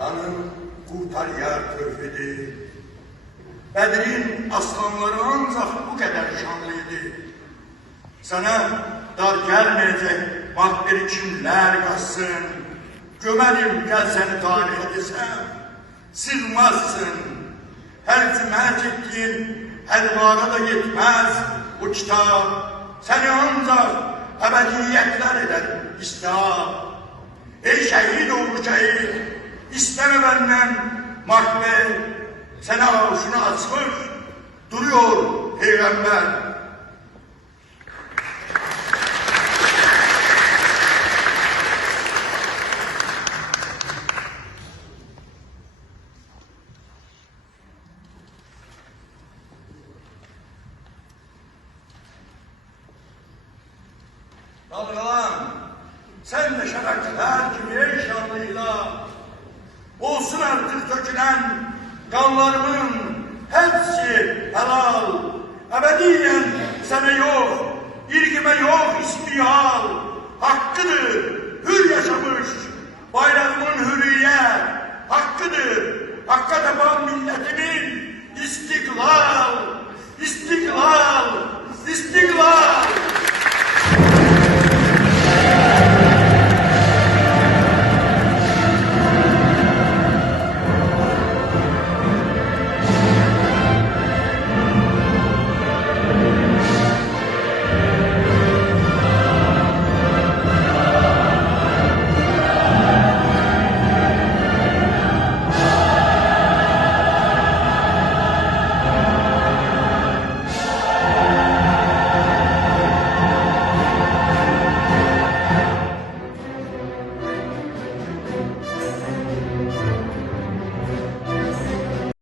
Kanın kurtarıya tövhidi. Bedir'in aslanları ancak bu kadar şanlıydı. Sana dar gelmeyecek makberi kimler kaçsın. Gömerim gel seni tarih desem, sığmazsın. Her cümle çektiğin her vara da yetmez bu kitap. Seni ancak ebediyetler eder istihap. Ey şehit oğlu şehit, isteme benden makber. Seni avuşunu açmış duruyor peygamber. Dalgalan, sen de şebekler gibi ey şanlıyla, olsun artık dökülen kanlarımın hepsi helal. Ebediyen sana yok, irgime yok istihal. Hakkıdır hür yaşamış